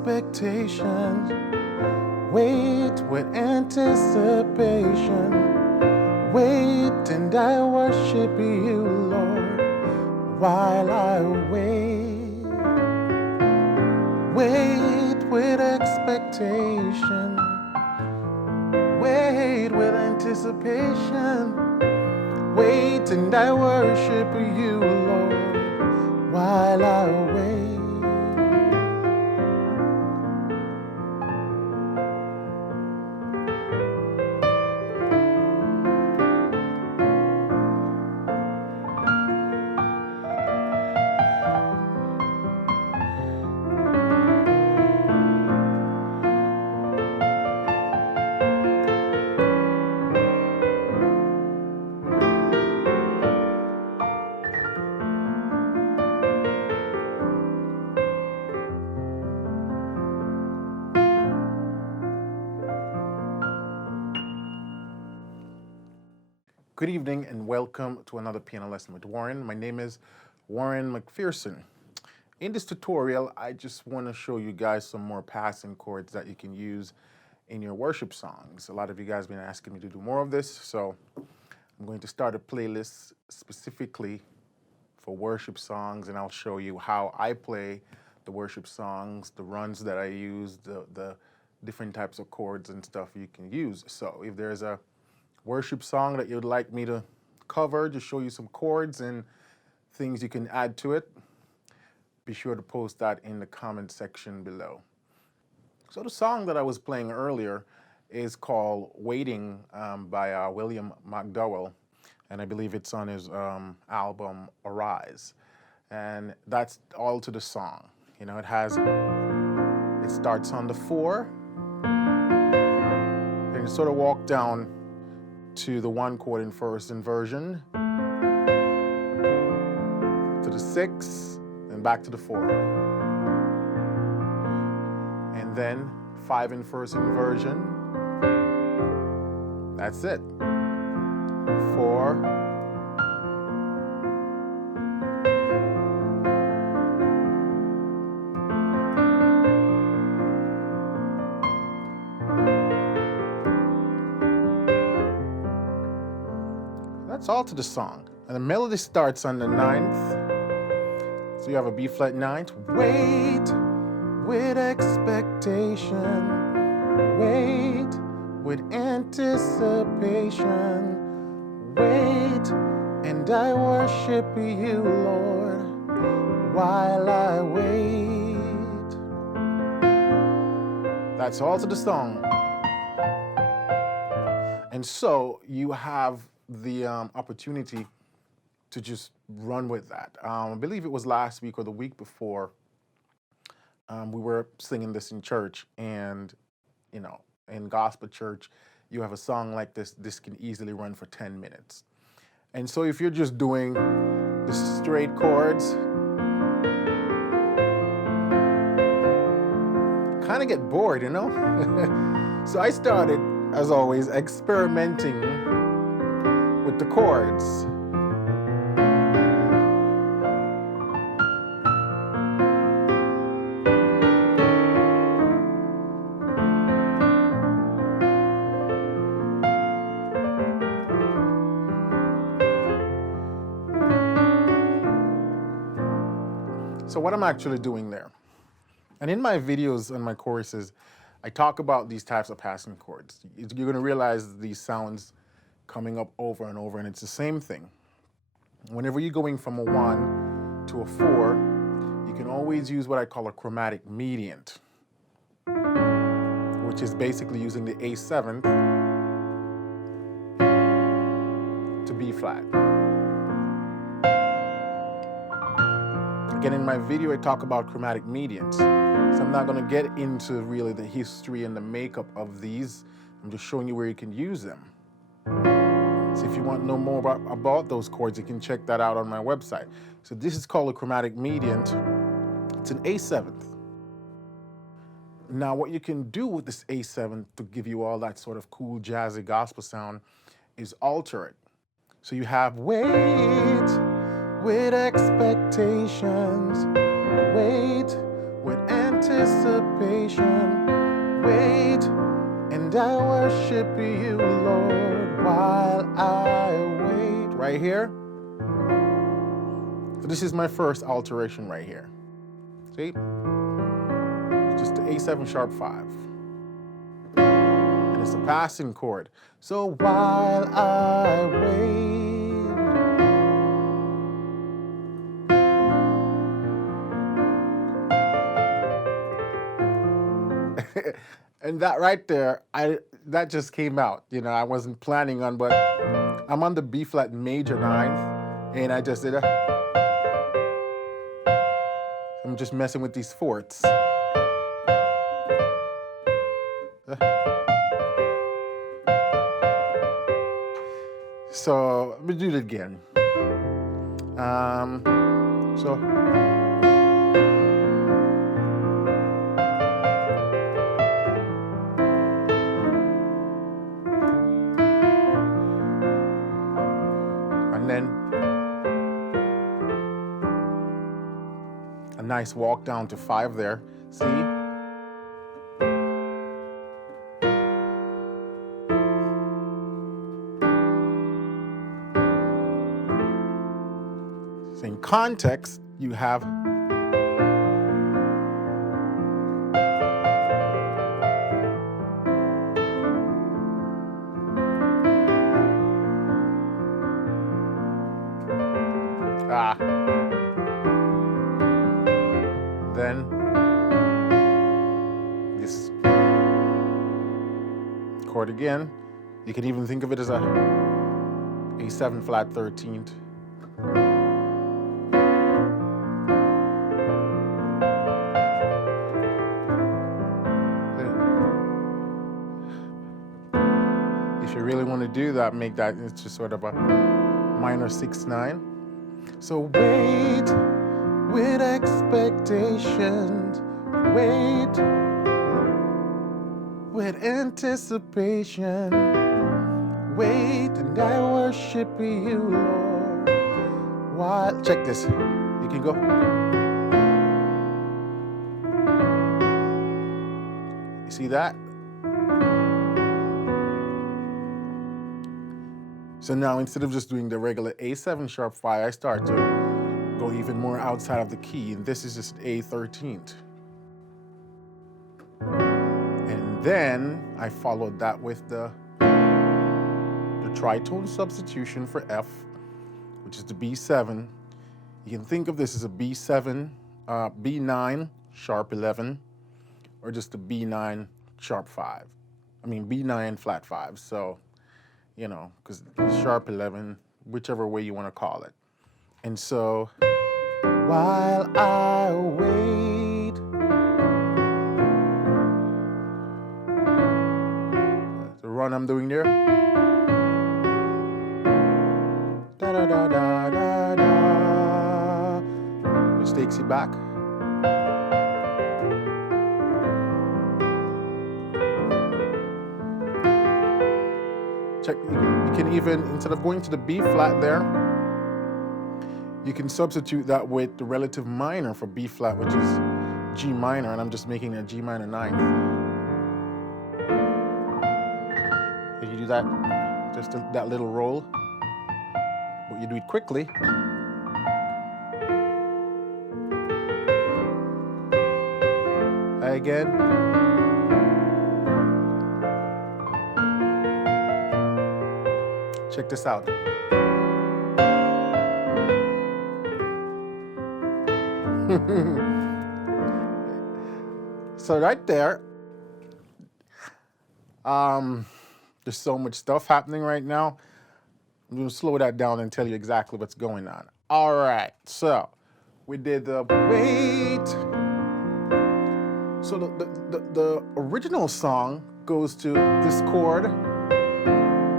expectations. Wait with anticipation. Wait and I worship you, Lord, while I wait. Wait with expectation. Wait with anticipation. Wait and I worship you, Lord, while I wait. Good evening and welcome to another piano lesson with Warren. My name is Warren McPherson. In this tutorial, I just want to show you guys some more passing chords that you can use in your worship songs. A lot of you guys have been asking me to do more of this, so I'm going to start a playlist specifically for worship songs, and I'll show you how I play the worship songs, the runs that I use, the different types of chords and stuff you can use. So if there's a worship song that you'd like me to cover, just show you some chords and things you can add to it, be sure to post that in the comment section below. So the song that I was playing earlier is called Waiting by William McDowell, and I believe it's on his album Arise. And that's all to the song. You know, it starts on the 4, and you sort of walk down to the 1 chord in first inversion, to the 6, and back to the 4. And then 5 in first inversion. That's it. 4. That's all to the song. And the melody starts on the 9th. So you have a B flat 9th. Wait with expectation. Wait with anticipation. Wait and I worship you, Lord, while I wait. That's all to the song. And so you have the opportunity to just run with that. I believe it was last week or the week before, we were singing this in church, and you know, in gospel church, you have a song like this can easily run for 10 minutes. And so if you're just doing the straight chords, kind of get bored, you know? So I started, as always, experimenting with the chords. So what I'm actually doing there, and in my videos and my courses, I talk about these types of passing chords. You're going to realize these sounds coming up over and over, and it's the same thing. Whenever you're going from a 1 to a 4, you can always use what I call a chromatic mediant, which is basically using the A7th to B flat. Again, in my video, I talk about chromatic mediants. So I'm not going to get into really the history and the makeup of these. I'm just showing you where you can use them. So if you want to know more about those chords, you can check that out on my website. So this is called a chromatic mediant. It's an A7th. Now what you can do with this A7 to give you all that sort of cool jazzy gospel sound is alter it. So you have wait with expectations, wait with anticipation. anticipation. Wait, and I worship you, Lord, while I wait. Right here. So this is my first alteration right here. See? Just the A7 sharp 5. And it's a passing chord. So while I wait. And that right there, that just came out. You know, I wasn't planning on, but I'm on the B flat major 9th, and I just did a. I'm just messing with these fourths. So let me do it again. And then a nice walk down to 5 there. See? So in context, you have then this chord again. You can even think of it as a A7 flat 13th. If you really want to do that, make that, it's just sort of a minor 6/9. So wait with expectations, wait with anticipation, wait and I worship you, Lord. Why? Check this. You can go. You see that? So now instead of just doing the regular A7 sharp 5, I start to go even more outside of the key, and this is just A13th. And then I followed that with the Tritone Substitution for F, which is the B7. You can think of this as a B7, B9 sharp 11, or just a B9 sharp 5. I mean B9 flat 5. So, you know, because sharp 11, whichever way you want to call it. And so, while I wait, the run I'm doing there. Da da da da da da, which takes you back. Check, you can even, instead of going to the B flat there, you can substitute that with the relative minor for B flat, which is G minor, and I'm just making a G minor 9th. And you do that, just that little roll, but you do it quickly. Again. Check this out. So right there, there's so much stuff happening right now. I'm going to slow that down and tell you exactly what's going on. All right, so we did the wait. So the original song goes to this chord,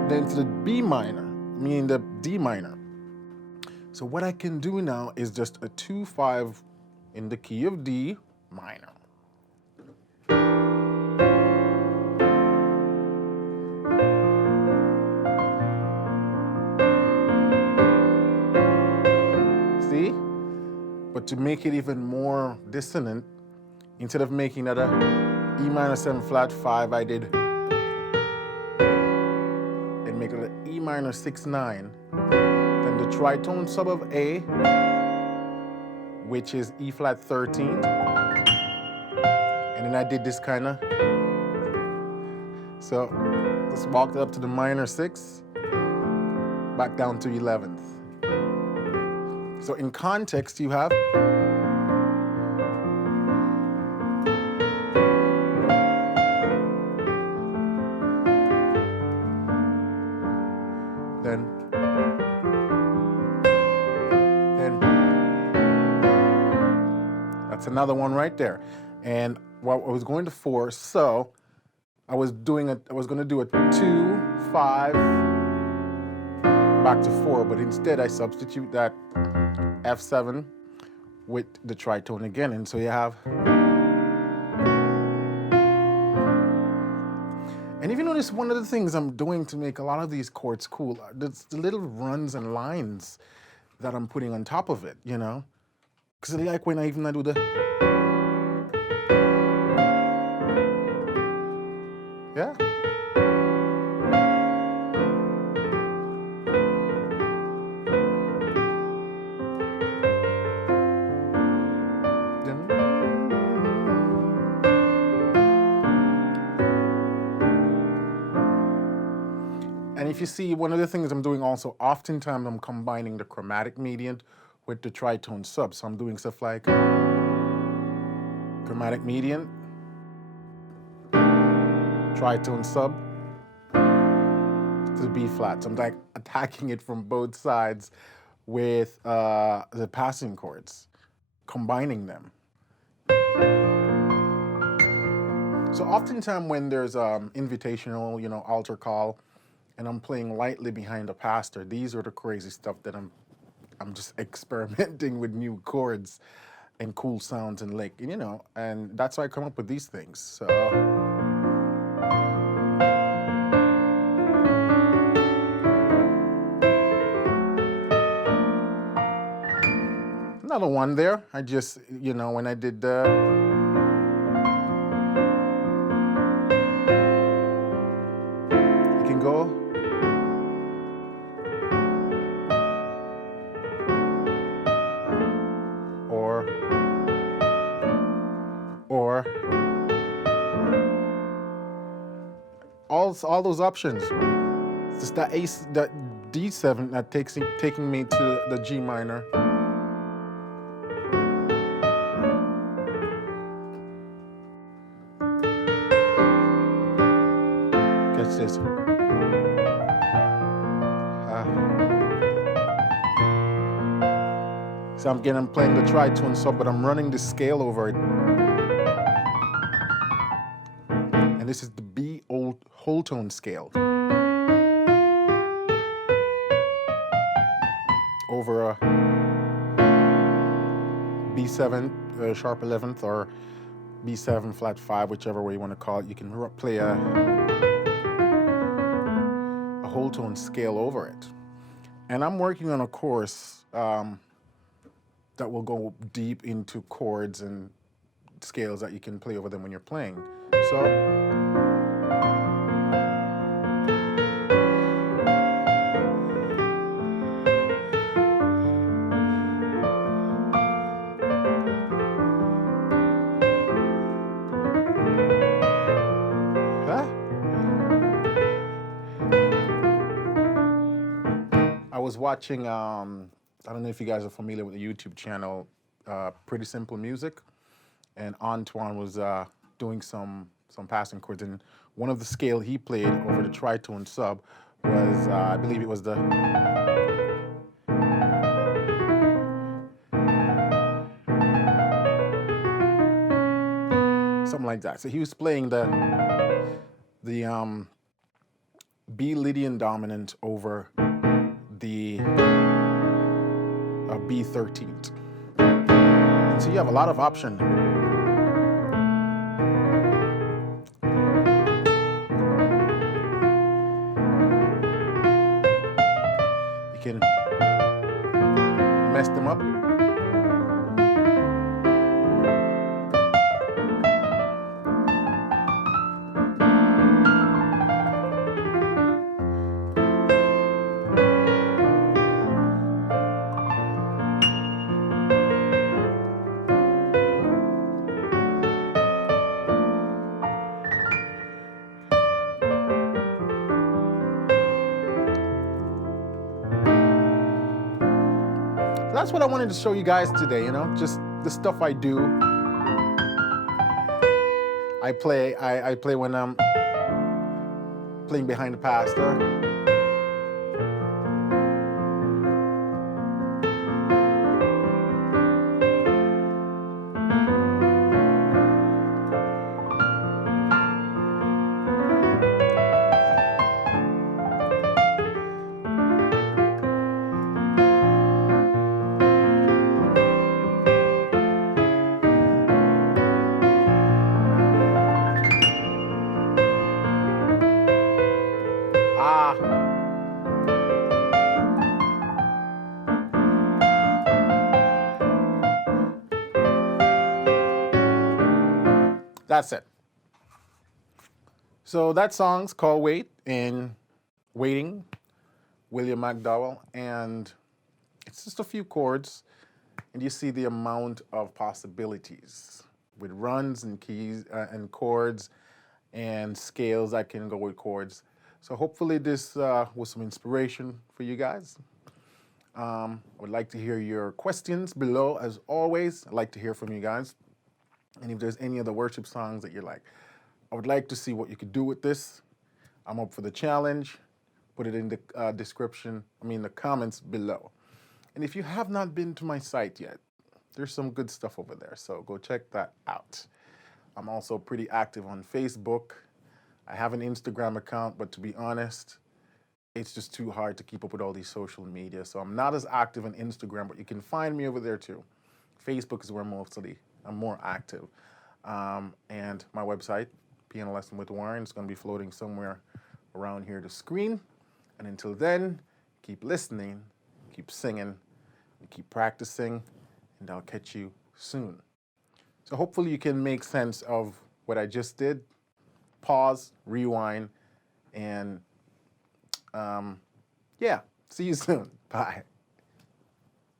then to the B minor, meaning the D minor. So what I can do now is just a 2/5 in the key of D minor. See? But to make it even more dissonant, instead of making that a E minor 7 flat 5, I did and make it an E minor 6 9. Then the tritone sub of A, which is E flat 13. And then I did this kind of. So just walked up to the minor 6, back down to 11th. So in context, you have then that's another one right there. And what I was going to 4, so I was going to do a 2 5 back to 4, but instead I substitute that F7 with the tritone again, and so you have. And if you notice, one of the things I'm doing to make a lot of these chords cool, it's the little runs and lines that I'm putting on top of it, you know? Because like when I do the. Yeah. And if you see, one of the things I'm doing also, oftentimes I'm combining the chromatic mediant with the tritone sub. So I'm doing stuff like chromatic mediant, tritone sub to the B flat. So I'm like attacking it from both sides with the passing chords, combining them. So oftentimes when there's invitational, you know, altar call, and I'm playing lightly behind the pastor, these are the crazy stuff that I'm just experimenting with new chords and cool sounds and lick, you know, and that's why I come up with these things. So. Another one there. I just, you know, when I did the. You can go. Or. All those options. It's just that D7 that taking me to the G minor. Catch this. So I'm playing the tritone sub, but I'm running the scale over it. And this is the B whole tone scale. Over a B7 sharp 11th or B7 flat 5, whichever way you want to call it. You can play a whole tone scale over it. And I'm working on a course that will go deep into chords and scales that you can play over them when you're playing. So. I was watching, I don't know if you guys are familiar with the YouTube channel, Pretty Simple Music, and Antoine was doing some passing chords, and one of the scale he played over the tritone sub was, I believe it was the something like that. So he was playing the B Lydian dominant over the B13th. And so you have a lot of option. You can mess them up. that's what I wanted to show you guys today, you know, just the stuff I do. I play when I'm playing behind the pastor. That's it. So that song's called Wait in Waiting, William McDowell, and it's just a few chords, and you see the amount of possibilities with runs and keys and chords and scales that can go with chords. So hopefully this was some inspiration for you guys. I would like to hear your questions below. As always, I'd like to hear from you guys. And if there's any other worship songs that you're like, I would like to see what you could do with this. I'm up for the challenge. Put it in the the comments below. And if you have not been to my site yet, there's some good stuff over there, so go check that out. I'm also pretty active on Facebook. I have an Instagram account, but to be honest, it's just too hard to keep up with all these social media. So I'm not as active on Instagram, but you can find me over there too. Facebook is where I'm more active. And my website, Piano Lesson with Warren, is going to be floating somewhere around here to screen. And until then, keep listening, keep singing, and keep practicing, and I'll catch you soon. So hopefully you can make sense of what I just did. Pause, rewind, and yeah, see you soon. Bye.